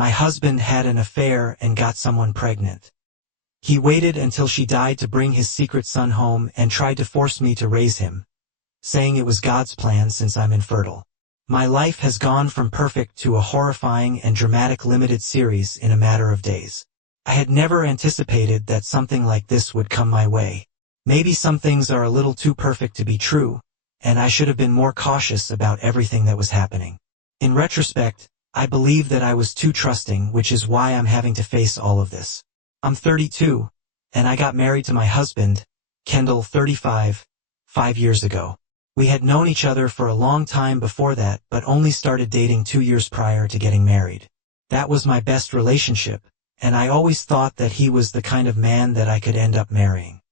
My husband had an affair and got someone pregnant. He waited until she died to bring his secret son home and tried to force me to raise him, saying it was God's plan since I'm infertile. My life has gone from perfect to a horrifying and dramatic limited series in a matter of days. I had never anticipated that something like this would come my way. Maybe some things are a little too perfect to be true, and I should have been more cautious about everything that was happening. In retrospect, I believe that I was too trusting, which is why I'm having to face all of this. I'm 32, and I got married to my husband, Kendall, 35, 5 years ago. We had known each other for a long time before that, but only started dating 2 years prior to getting married. That was my best relationship, and I always thought that he was the kind of man that I could end up marrying.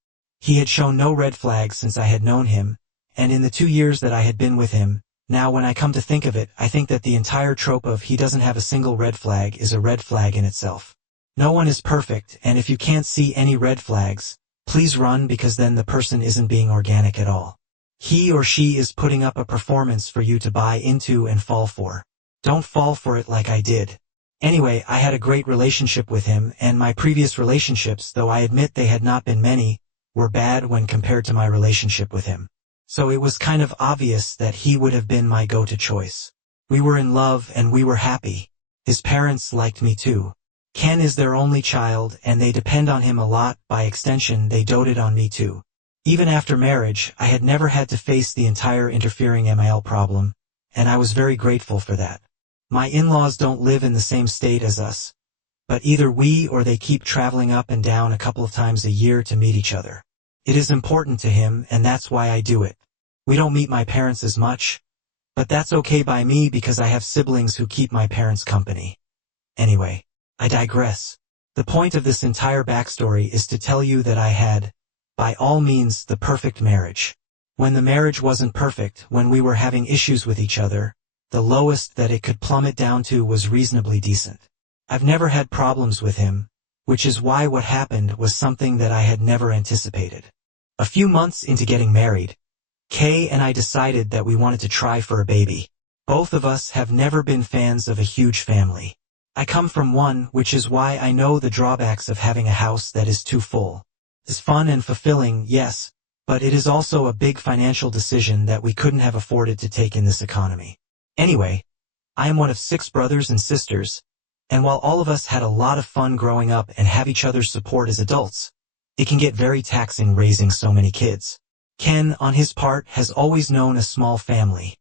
He had shown no red flags since I had known him, and in the 2 years that I had been with him, now when I come to think of it, I think that the entire trope of he doesn't have a single red flag is a red flag in itself. No one is perfect, and if you can't see any red flags, please run, because then the person isn't being organic at all. He or she is putting up a performance for you to buy into and fall for. Don't fall for it like I did. Anyway, I had a great relationship with him, and my previous relationships, though I admit they had not been many, were bad when compared to my relationship with him. So it was kind of obvious that he would have been my go-to choice. We were in love and we were happy. His parents liked me too. Ken is their only child and they depend on him a lot. By extension, they doted on me too. Even after marriage, I had never had to face the entire interfering MIL problem, and I was very grateful for that. My in-laws don't live in the same state as us, but either we or they keep traveling up and down a couple of times a year to meet each other. It is important to him, and that's why I do it. We don't meet my parents as much, but that's okay by me because I have siblings who keep my parents company. Anyway, I digress. The point of this entire backstory is to tell you that I had, by all means, the perfect marriage. When the marriage wasn't perfect, when we were having issues with each other, the lowest that it could plummet down to was reasonably decent. I've never had problems with him, which is why what happened was something that I had never anticipated. A few months into getting married, Kay and I decided that we wanted to try for a baby. Both of us have never been fans of a huge family. I come from one, which is why I know the drawbacks of having a house that is too full. It's fun and fulfilling, yes, but it is also a big financial decision that we couldn't have afforded to take in this economy. Anyway, I am one of 6 brothers and sisters, and while all of us had a lot of fun growing up and have each other's support as adults, it can get very taxing raising so many kids. Ken, on his part, has always known a small family.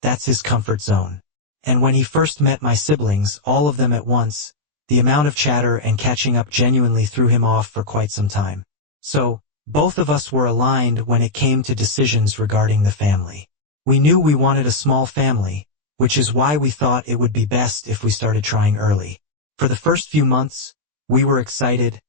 That's his comfort zone. And when he first met my siblings, all of them at once, the amount of chatter and catching up genuinely threw him off for quite some time. So, both of us were aligned when it came to decisions regarding the family. We knew we wanted a small family, which is why we thought it would be best if we started trying early. For the first few months, we were excited,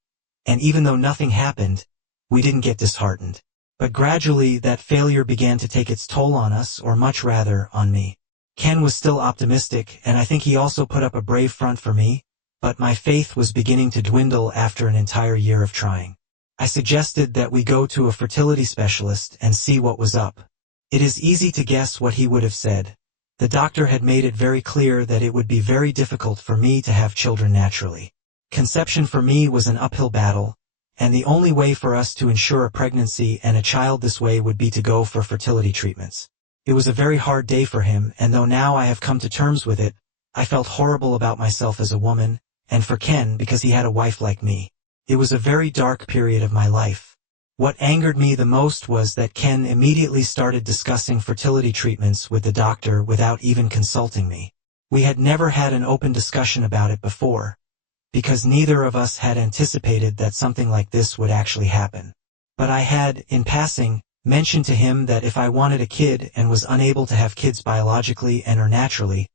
and even though nothing happened, we didn't get disheartened. But gradually that failure began to take its toll on us, or much rather, on me. Ken was still optimistic, and I think he also put up a brave front for me, but my faith was beginning to dwindle after an entire year of trying. I suggested that we go to a fertility specialist and see what was up. It is easy to guess what he would have said. The doctor had made it very clear that it would be very difficult for me to have children naturally. Conception for me was an uphill battle, and the only way for us to ensure a pregnancy and a child this way would be to go for fertility treatments. It was a very hard day for him, and though now I have come to terms with it, I felt horrible about myself as a woman, and for Ken because he had a wife like me. It was a very dark period of my life. What angered me the most was that Ken immediately started discussing fertility treatments with the doctor without even consulting me. We had never had an open discussion about it before, because neither of us had anticipated that something like this would actually happen. But I had, in passing, mentioned to him that if I wanted a kid and was unable to have kids biologically and or naturally,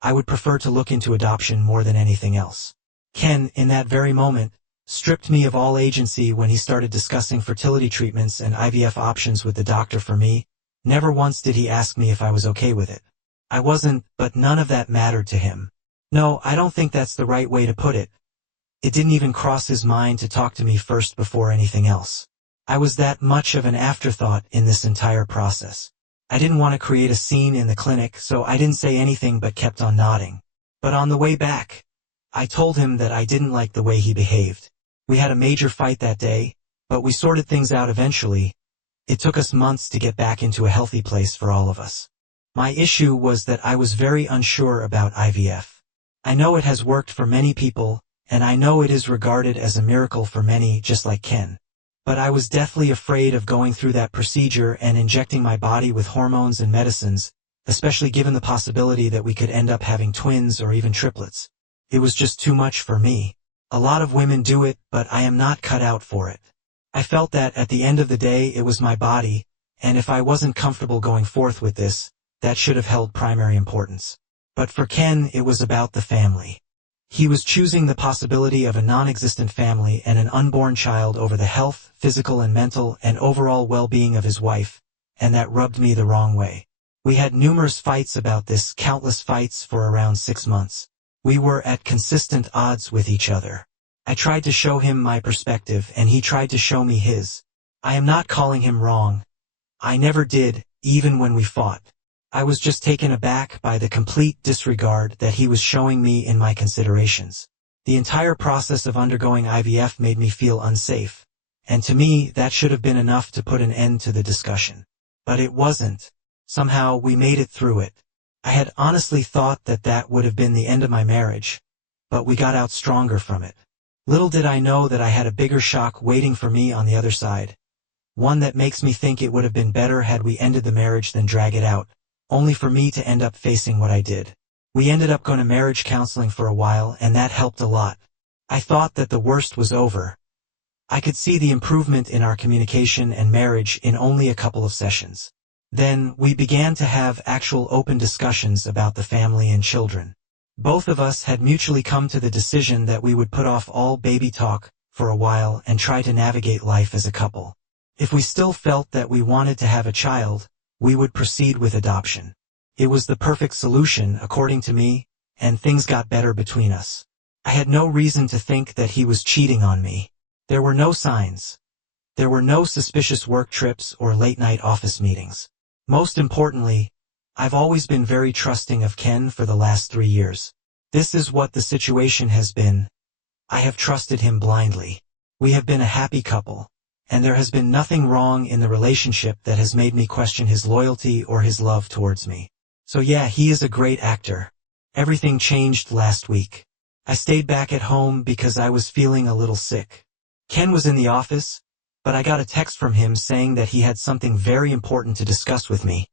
I would prefer to look into adoption more than anything else. Ken, in that very moment, stripped me of all agency when he started discussing fertility treatments and IVF options with the doctor for me. Never once did he ask me if I was okay with it. I wasn't, but none of that mattered to him. No, I don't think that's the right way to put it. It didn't even cross his mind to talk to me first before anything else. I was that much of an afterthought in this entire process. I didn't want to create a scene in the clinic, so I didn't say anything but kept on nodding. But on the way back, I told him that I didn't like the way he behaved. We had a major fight that day, but we sorted things out eventually. It took us months to get back into a healthy place for all of us. My issue was that I was very unsure about IVF. I know it has worked for many people, and I know it is regarded as a miracle for many, just like Ken. But I was deathly afraid of going through that procedure and injecting my body with hormones and medicines, especially given the possibility that we could end up having twins or even triplets. It was just too much for me. A lot of women do it, but I am not cut out for it. I felt that at the end of the day it was my body, and if I wasn't comfortable going forth with this, that should have held primary importance. But for Ken, it was about the family. He was choosing the possibility of a non-existent family and an unborn child over the health, physical and mental, and overall well-being of his wife, and that rubbed me the wrong way. We had numerous fights about this, countless fights for around 6 months. We were at consistent odds with each other. I tried to show him my perspective and he tried to show me his. I am not calling him wrong. I never did, even when we fought. I was just taken aback by the complete disregard that he was showing me in my considerations. The entire process of undergoing IVF made me feel unsafe, and to me that should have been enough to put an end to the discussion. But it wasn't. Somehow we made it through it. I had honestly thought that that would have been the end of my marriage, but we got out stronger from it. Little did I know that I had a bigger shock waiting for me on the other side. One that makes me think it would have been better had we ended the marriage than drag it out, only for me to end up facing what I did. We ended up going to marriage counseling for a while, and that helped a lot. I thought that the worst was over. I could see the improvement in our communication and marriage in only a couple of sessions. Then, we began to have actual open discussions about the family and children. Both of us had mutually come to the decision that we would put off all baby talk for a while and try to navigate life as a couple. If we still felt that we wanted to have a child, we would proceed with adoption. It was the perfect solution, according to me, and things got better between us. I had no reason to think that he was cheating on me. There were no signs. There were no suspicious work trips or late-night office meetings. Most importantly, I've always been very trusting of Ken for the last 3 years. This is what the situation has been. I have trusted him blindly. We have been a happy couple, and there has been nothing wrong in the relationship that has made me question his loyalty or his love towards me. So yeah, he is a great actor. Everything changed last week. I stayed back at home because I was feeling a little sick. Ken was in the office, but I got a text from him saying that he had something very important to discuss with me,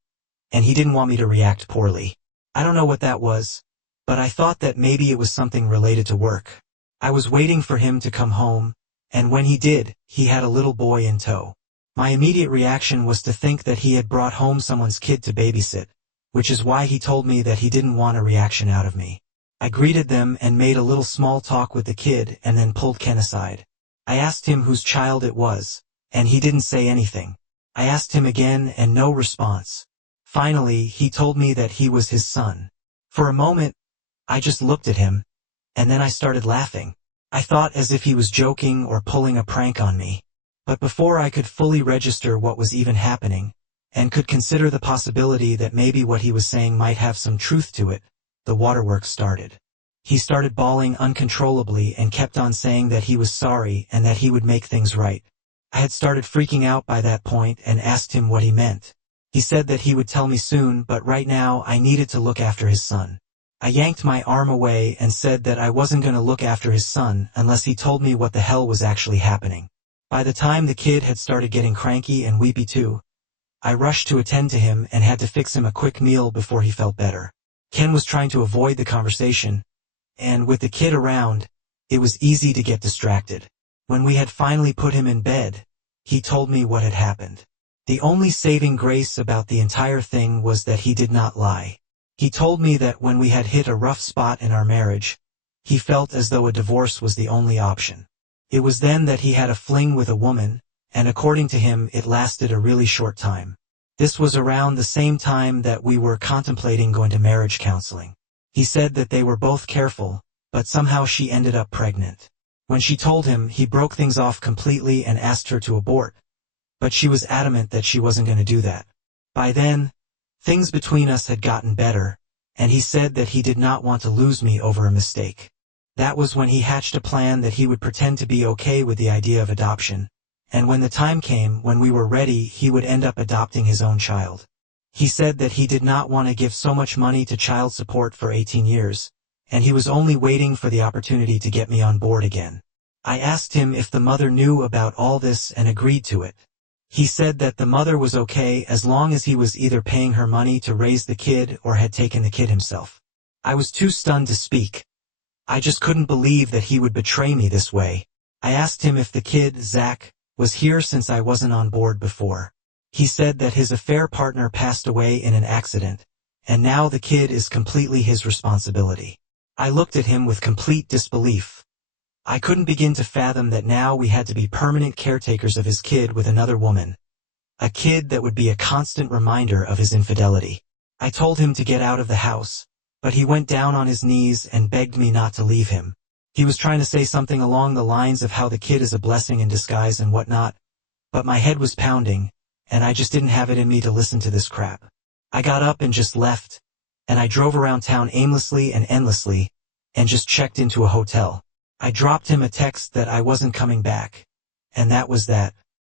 and he didn't want me to react poorly. I don't know what that was, but I thought that maybe it was something related to work. I was waiting for him to come home, and when he did, he had a little boy in tow. My immediate reaction was to think that he had brought home someone's kid to babysit, which is why he told me that he didn't want a reaction out of me. I greeted them and made a little small talk with the kid and then pulled Ken aside. I asked him whose child it was, and he didn't say anything. I asked him again and no response. Finally, he told me that he was his son. For a moment, I just looked at him, and then I started laughing. I thought as if he was joking or pulling a prank on me. But before I could fully register what was even happening, and could consider the possibility that maybe what he was saying might have some truth to it, the waterworks started. He started bawling uncontrollably and kept on saying that he was sorry and that he would make things right. I had started freaking out by that point and asked him what he meant. He said that he would tell me soon, but right now I needed to look after his son. I yanked my arm away and said that I wasn't going to look after his son unless he told me what the hell was actually happening. By the time the kid had started getting cranky and weepy too, I rushed to attend to him and had to fix him a quick meal before he felt better. Ken was trying to avoid the conversation, and with the kid around, it was easy to get distracted. When we had finally put him in bed, he told me what had happened. The only saving grace about the entire thing was that he did not lie. He told me that when we had hit a rough spot in our marriage, he felt as though a divorce was the only option. It was then that he had a fling with a woman, and according to him it lasted a really short time. This was around the same time that we were contemplating going to marriage counseling. He said that they were both careful, but somehow she ended up pregnant. When she told him, he broke things off completely and asked her to abort, but she was adamant that she wasn't going to do that. By then, things between us had gotten better, and he said that he did not want to lose me over a mistake. That was when he hatched a plan that he would pretend to be okay with the idea of adoption, and when the time came when we were ready he would end up adopting his own child. He said that he did not want to give so much money to child support for 18 years, and he was only waiting for the opportunity to get me on board again. I asked him if the mother knew about all this and agreed to it. He said that the mother was okay as long as he was either paying her money to raise the kid or had taken the kid himself. I was too stunned to speak. I just couldn't believe that he would betray me this way. I asked him if the kid, Zach, was here since I wasn't on board before. He said that his affair partner passed away in an accident, and now the kid is completely his responsibility. I looked at him with complete disbelief. I couldn't begin to fathom that now we had to be permanent caretakers of his kid with another woman. A kid that would be a constant reminder of his infidelity. I told him to get out of the house, but he went down on his knees and begged me not to leave him. He was trying to say something along the lines of how the kid is a blessing in disguise and whatnot, but my head was pounding, and I just didn't have it in me to listen to this crap. I got up and just left, and I drove around town aimlessly and endlessly, and just checked into a hotel. I dropped him a text that I wasn't coming back, and that was that.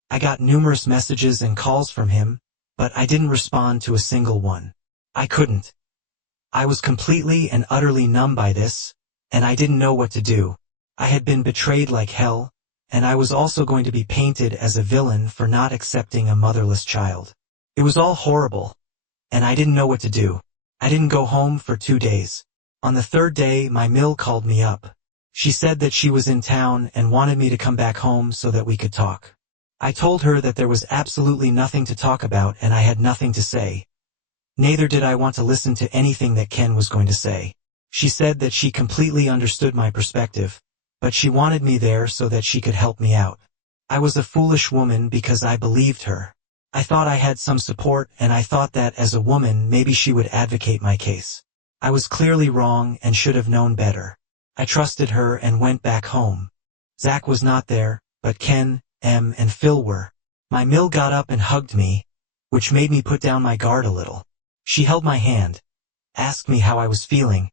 I got numerous messages and calls from him, but I didn't respond to a single one. I couldn't. I was completely and utterly numb by this, and I didn't know what to do. I had been betrayed like hell, and I was also going to be painted as a villain for not accepting a motherless child. It was all horrible, and I didn't know what to do. I didn't go home for 2 days. On the third day, my mill called me up. She said that she was in town and wanted me to come back home so that we could talk. I told her that there was absolutely nothing to talk about and I had nothing to say. Neither did I want to listen to anything that Ken was going to say. She said that she completely understood my perspective, but she wanted me there so that she could help me out. I was a foolish woman because I believed her. I thought I had some support and I thought that as a woman maybe she would advocate my case. I was clearly wrong and should have known better. I trusted her and went back home. Zach was not there, but Ken, Em, and Phil were. My mill got up and hugged me, which made me put down my guard a little. She held my hand, asked me how I was feeling,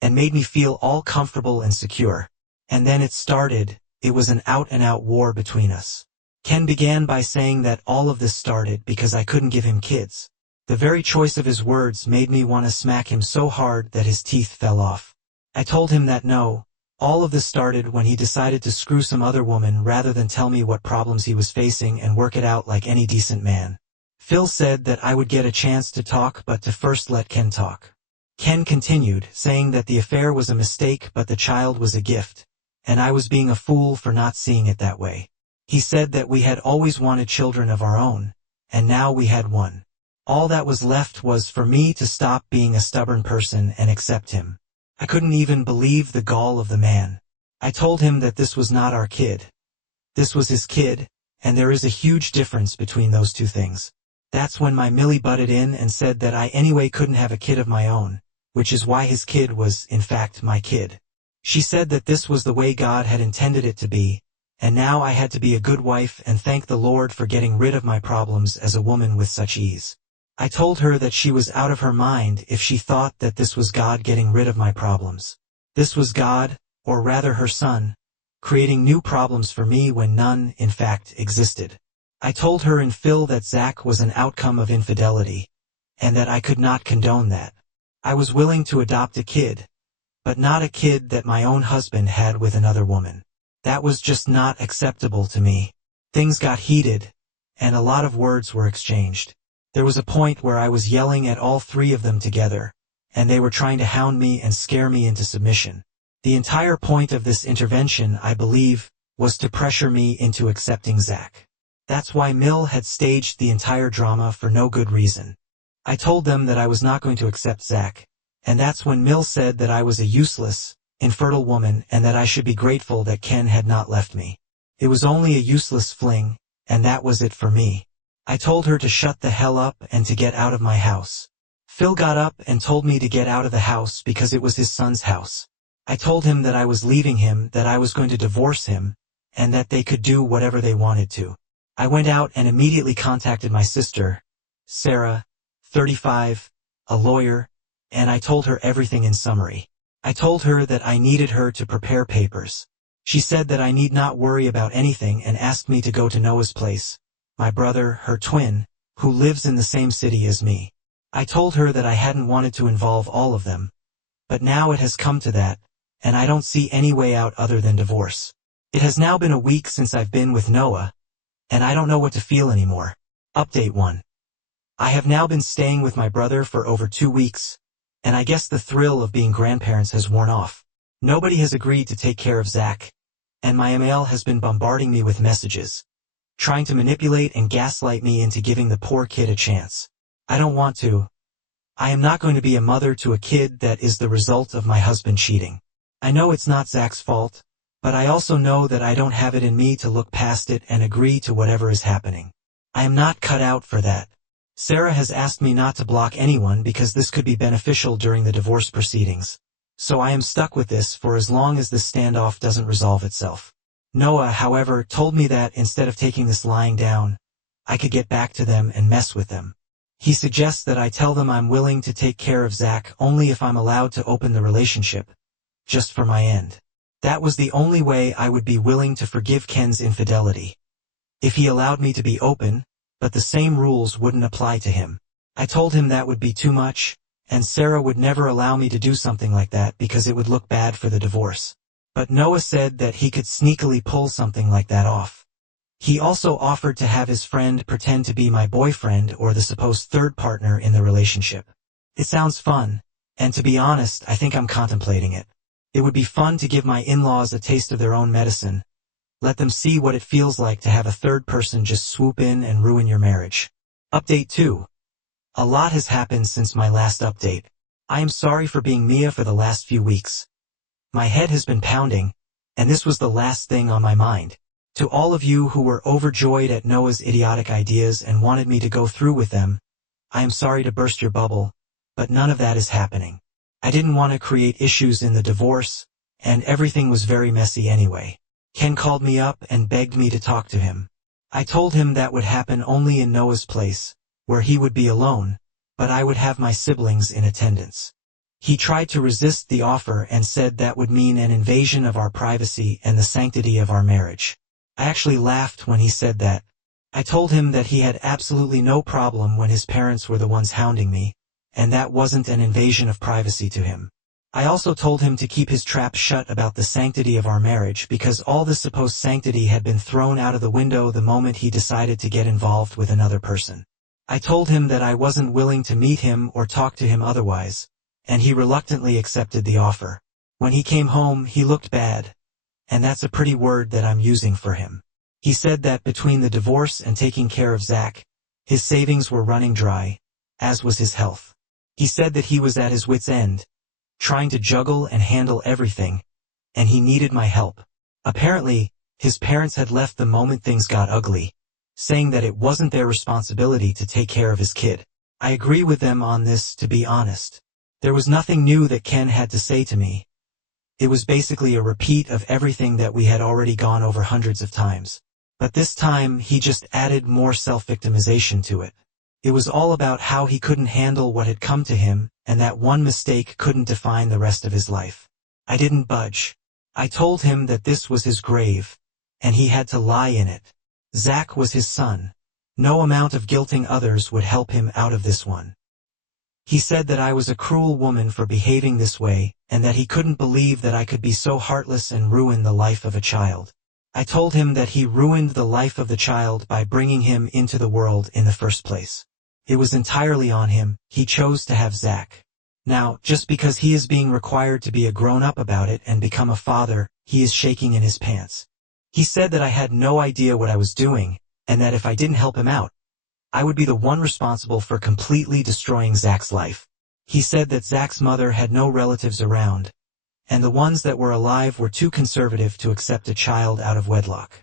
and made me feel all comfortable and secure. And then it started. It was an out-and-out war between us. Ken began by saying that all of this started because I couldn't give him kids. The very choice of his words made me want to smack him so hard that his teeth fell off. I told him that no, all of this started when he decided to screw some other woman rather than tell me what problems he was facing and work it out like any decent man. Phil said that I would get a chance to talk but to first let Ken talk. Ken continued, saying that the affair was a mistake but the child was a gift, and I was being a fool for not seeing it that way. He said that we had always wanted children of our own, and now we had one. All that was left was for me to stop being a stubborn person and accept him. I couldn't even believe the gall of the man. I told him that this was not our kid. This was his kid, and there is a huge difference between those two things. That's when my Millie butted in and said that I anyway couldn't have a kid of my own, which is why his kid was, in fact, my kid. She said that this was the way God had intended it to be, and now I had to be a good wife and thank the Lord for getting rid of my problems as a woman with such ease. I told her that she was out of her mind if she thought that this was God getting rid of my problems. This was God, or rather her son, creating new problems for me when none, in fact, existed. I told her and Phil that Zach was an outcome of infidelity, and that I could not condone that. I was willing to adopt a kid, but not a kid that my own husband had with another woman. That was just not acceptable to me. Things got heated, and a lot of words were exchanged. There was a point where I was yelling at all three of them together, and they were trying to hound me and scare me into submission. The entire point of this intervention, I believe, was to pressure me into accepting Zach. That's why Mill had staged the entire drama for no good reason. I told them that I was not going to accept Zach, and that's when Mill said that I was a useless, infertile woman and that I should be grateful that Ken had not left me. It was only a useless fling, and that was it for me. I told her to shut the hell up and to get out of my house. Phil got up and told me to get out of the house because it was his son's house. I told him that I was leaving him, that I was going to divorce him, and that they could do whatever they wanted to. I went out and immediately contacted my sister, Sarah, 35, a lawyer, and I told her everything in summary. I told her that I needed her to prepare papers. She said that I need not worry about anything and asked me to go to Noah's place, my brother, her twin, who lives in the same city as me. I told her that I hadn't wanted to involve all of them, but now it has come to that, and I don't see any way out other than divorce. It has now been a week since I've been with Noah, and I don't know what to feel anymore. Update 1. I have now been staying with my brother for over 2 weeks, and I guess the thrill of being grandparents has worn off. Nobody has agreed to take care of Zach, and my email has been bombarding me with messages, trying to manipulate and gaslight me into giving the poor kid a chance. I don't want to. I am not going to be a mother to a kid that is the result of my husband cheating. I know it's not Zach's fault, but I also know that I don't have it in me to look past it and agree to whatever is happening. I am not cut out for that. Sarah has asked me not to block anyone because this could be beneficial during the divorce proceedings. So I am stuck with this for as long as this standoff doesn't resolve itself. Noah, however, told me that instead of taking this lying down, I could get back to them and mess with them. He suggests that I tell them I'm willing to take care of Zach only if I'm allowed to open the relationship, just for my end. That was the only way I would be willing to forgive Ken's infidelity. If he allowed me to be open, but the same rules wouldn't apply to him. I told him that would be too much, and Sarah would never allow me to do something like that because it would look bad for the divorce. But Noah said that he could sneakily pull something like that off. He also offered to have his friend pretend to be my boyfriend or the supposed third partner in the relationship. It sounds fun, and to be honest, I think I'm contemplating it. It would be fun to give my in-laws a taste of their own medicine. Let them see what it feels like to have a third person just swoop in and ruin your marriage. Update 2. A lot has happened since my last update. I am sorry for being Mia for the last few weeks. My head has been pounding, and this was the last thing on my mind. To all of you who were overjoyed at Noah's idiotic ideas and wanted me to go through with them, I am sorry to burst your bubble, but none of that is happening. I didn't want to create issues in the divorce, and everything was very messy anyway. Ken called me up and begged me to talk to him. I told him that would happen only in Noah's place, where he would be alone, but I would have my siblings in attendance. He tried to resist the offer and said that would mean an invasion of our privacy and the sanctity of our marriage. I actually laughed when he said that. I told him that he had absolutely no problem when his parents were the ones hounding me, and that wasn't an invasion of privacy to him. I also told him to keep his trap shut about the sanctity of our marriage because all the supposed sanctity had been thrown out of the window the moment he decided to get involved with another person. I told him that I wasn't willing to meet him or talk to him otherwise, and he reluctantly accepted the offer. When he came home, he looked bad, and that's a pretty word that I'm using for him. He said that between the divorce and taking care of Zach, his savings were running dry, as was his health. He said that he was at his wit's end, trying to juggle and handle everything, and he needed my help. Apparently, his parents had left the moment things got ugly, saying that it wasn't their responsibility to take care of his kid. I agree with them on this, to be honest. There was nothing new that Ken had to say to me. It was basically a repeat of everything that we had already gone over hundreds of times. But this time, he just added more self-victimization to it. It was all about how he couldn't handle what had come to him, and that one mistake couldn't define the rest of his life. I didn't budge. I told him that this was his grave, and he had to lie in it. Zach was his son. No amount of guilting others would help him out of this one. He said that I was a cruel woman for behaving this way, and that he couldn't believe that I could be so heartless and ruin the life of a child. I told him that he ruined the life of the child by bringing him into the world in the first place. It was entirely on him. He chose to have Zach. Now, just because he is being required to be a grown-up about it and become a father, he is shaking in his pants. He said that I had no idea what I was doing, and that if I didn't help him out, I would be the one responsible for completely destroying Zach's life. He said that Zach's mother had no relatives around, and the ones that were alive were too conservative to accept a child out of wedlock.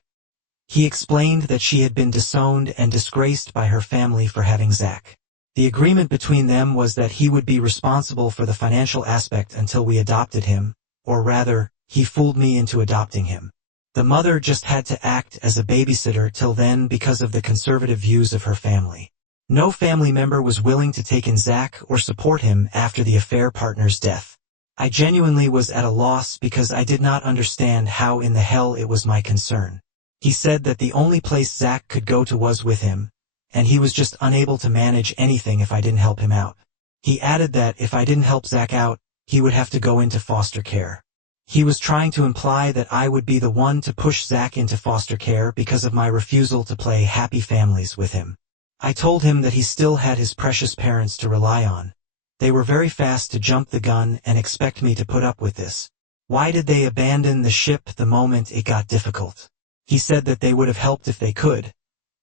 He explained that she had been disowned and disgraced by her family for having Zach. The agreement between them was that he would be responsible for the financial aspect until we adopted him, or rather, he fooled me into adopting him. The mother just had to act as a babysitter till then because of the conservative views of her family. No family member was willing to take in Zach or support him after the affair partner's death. I genuinely was at a loss because I did not understand how in the hell it was my concern. He said that the only place Zach could go to was with him, and he was just unable to manage anything if I didn't help him out. He added that if I didn't help Zach out, he would have to go into foster care. He was trying to imply that I would be the one to push Zach into foster care because of my refusal to play happy families with him. I told him that he still had his precious parents to rely on. They were very fast to jump the gun and expect me to put up with this. Why did they abandon the ship the moment it got difficult? He said that they would have helped if they could,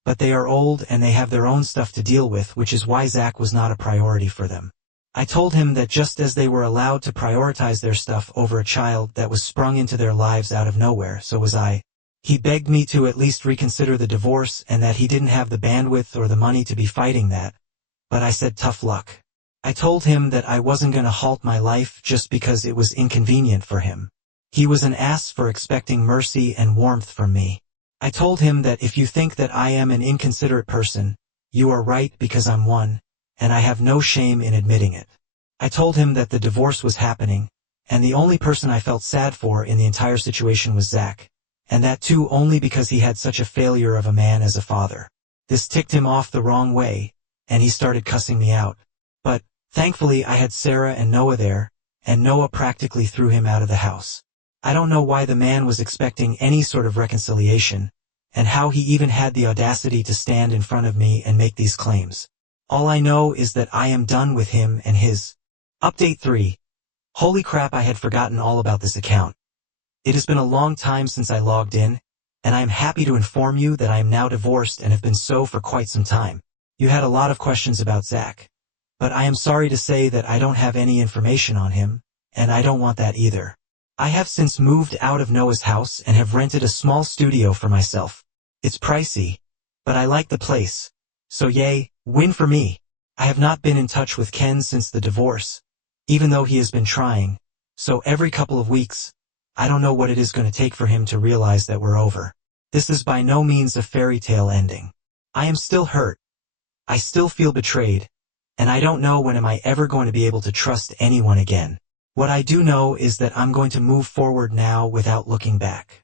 but they are old and they have their own stuff to deal with, which is why Zach was not a priority for them. I told him that just as they were allowed to prioritize their stuff over a child that was sprung into their lives out of nowhere, so was I. He begged me to at least reconsider the divorce and that he didn't have the bandwidth or the money to be fighting that, but I said tough luck. I told him that I wasn't gonna halt my life just because it was inconvenient for him. He was an ass for expecting mercy and warmth from me. I told him that if you think that I am an inconsiderate person, you are right because I'm one, and I have no shame in admitting it. I told him that the divorce was happening, and the only person I felt sad for in the entire situation was Zach, and that too only because he had such a failure of a man as a father. This ticked him off the wrong way, and he started cussing me out. But, thankfully I had Sarah and Noah there, and Noah practically threw him out of the house. I don't know why the man was expecting any sort of reconciliation, and how he even had the audacity to stand in front of me and make these claims. All I know is that I am done with him and his. Update 3. Holy crap, I had forgotten all about this account. It has been a long time since I logged in, and I am happy to inform you that I am now divorced and have been so for quite some time. You had a lot of questions about Zach, but I am sorry to say that I don't have any information on him, and I don't want that either. I have since moved out of Noah's house and have rented a small studio for myself. It's pricey, but I like the place. So yay, win for me. I have not been in touch with Ken since the divorce, even though he has been trying, so every couple of weeks, I don't know what it is going to take for him to realize that we're over. This is by no means a fairy tale ending. I am still hurt. I still feel betrayed, and I don't know when am I ever going to be able to trust anyone again. What I do know is that I'm going to move forward now without looking back.